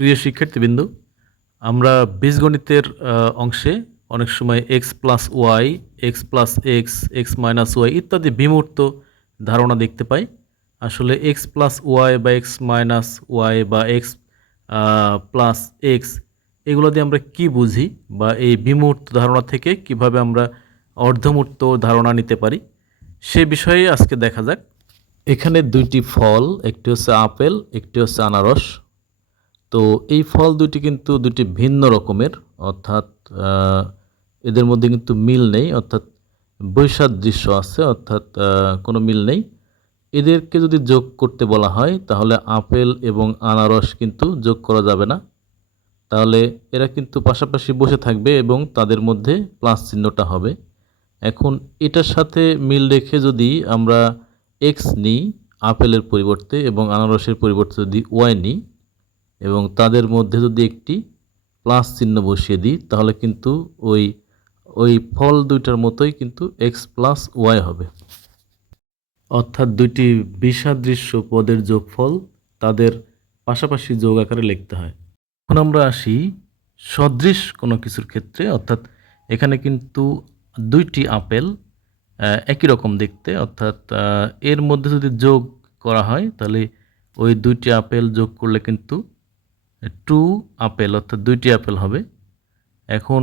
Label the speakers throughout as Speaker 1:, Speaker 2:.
Speaker 1: প্রিয় শিক্ষার্থীবৃন্দ, আমরা বীজগণিতের অংশে অনেক সময় x plus y x plus x x minus y ইত্যাদি বিমূর্ত ধারণা দেখতে পাই। আসলে এক্স প্লাস ওয়াই বা এক্স মাইনাস ওয়াই বা এক্স প্লাস এক্স এগুলো দিয়ে আমরা কি বুঝি বা এই বিমূর্ত ধারণা থেকে কীভাবে আমরা অর্ধমূর্ত ধারণা নিতে পারি, সে বিষয়ে আজকে দেখা যাক। এখানে দুইটি ফল, একটি হচ্ছে আপেল, একটি হচ্ছে আনারস। তো এই ফল দুটি কিন্তু দুটি ভিন্ন রকমের, অর্থাৎ এদের মধ্যে কিন্তু মিল নেই, অর্থাৎ বৈসাদৃশ্য আছে, অর্থাৎ কোনো মিল নেই। এদেরকে যদি যোগ করতে বলা হয়, তাহলে আপেল এবং আনারস কিন্তু যোগ করা যাবে না। তাহলে এরা কিন্তু পাশাপাশি বসে থাকবে এবং তাদের মধ্যে প্লাস চিহ্নটা হবে। এখন এটার সাথে মিল রেখে যদি আমরা এক্স নিই, আপেলের পরিবর্তে এবং আনারসের পরিবর্তে যদি ওয়াই নিই এবং তাদের মধ্যে যদি একটি প্লাস চিহ্ন বসিয়ে দিই, তাহলে কিন্তু ওই ওই ফল দুইটার মতোই কিন্তু এক্স প্লাস ওয়াই হবে। অর্থাৎ দুইটি বিষাদৃশ্য পদের যোগফল তাদের পাশাপাশি যোগ আকারে লিখতে হয়। এখন আমরা আসি সদৃশ কোনো কিছুর ক্ষেত্রে, অর্থাৎ এখানে কিন্তু দুইটি আপেল একই রকম দেখতে, অর্থাৎ এর মধ্যে যদি যোগ করা হয়, তাহলে ওই দুইটি আপেল যোগ করলে কিন্তু টু আপেল অর্থাৎ দুইটি আপেল হবে। এখন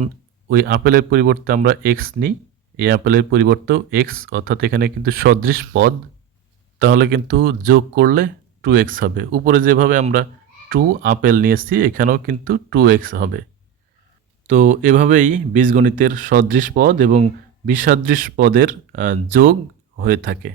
Speaker 1: ওই আপেলের পরিবর্তে আমরা এক্স নিই। এই আপেলের পরিবর্তেও এক্স অর্থাৎ এখানে কিন্তু সদৃশ পদ। তাহলে কিন্তু যোগ করলে টু এক্স হবে। উপরে যেভাবে আমরা টু আপেল নিয়েছি, এখানেও কিন্তু টু এক্স হবে। তো এভাবেই বীজগণিতের সদৃশ পদ এবং বিসাদৃশ পদের যোগ হয়ে থাকে।